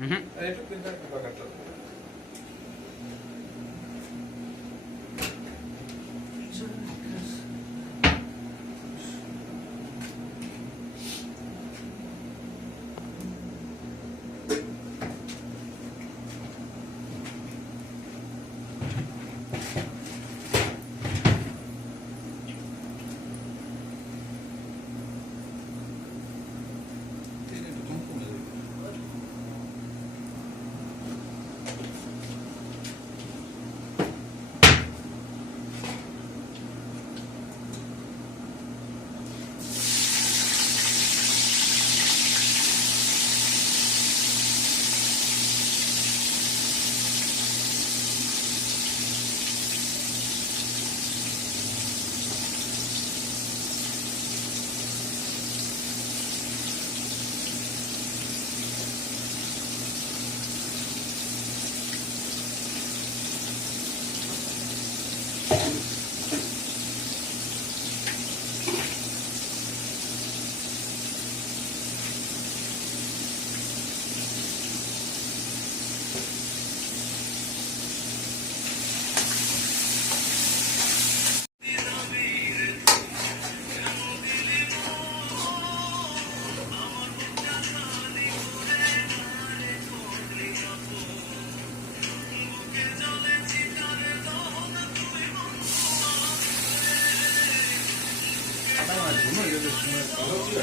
Uh -huh. A ver, cuéntame tu pagatón.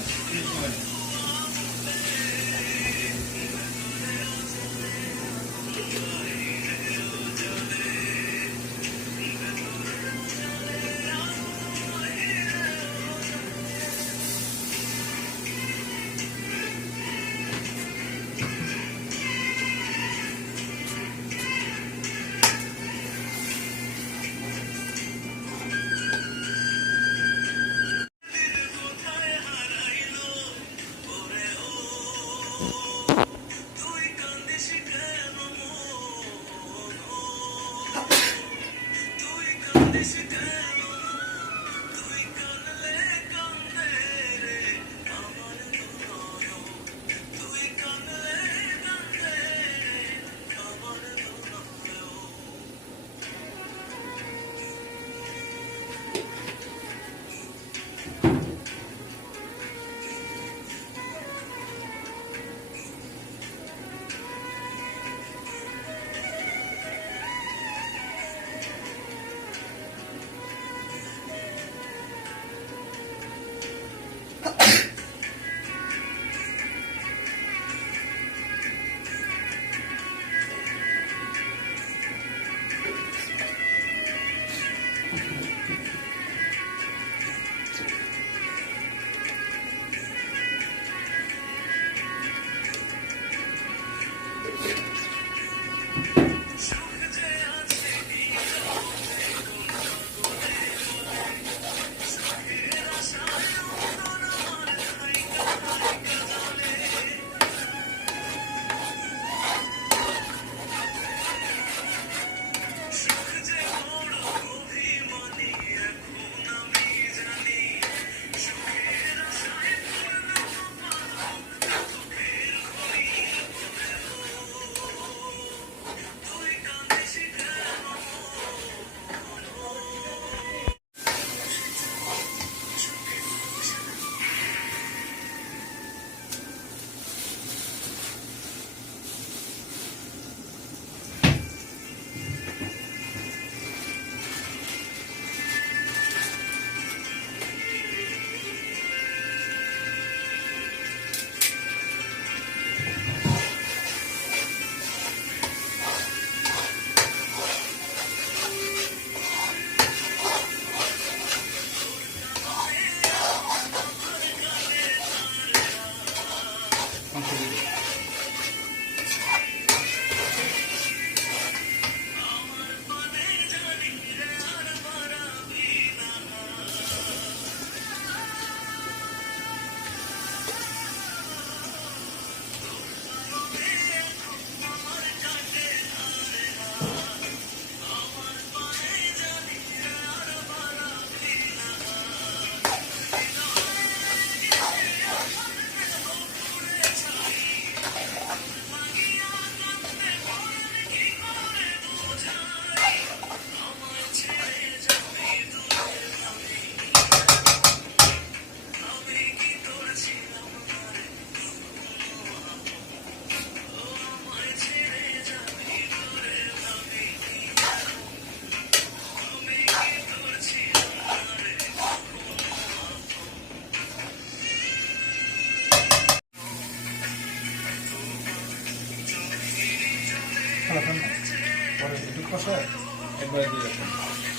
Thank you. Música Thank you. খেলাখন পৰে দুখ পাছত একবাৰ দি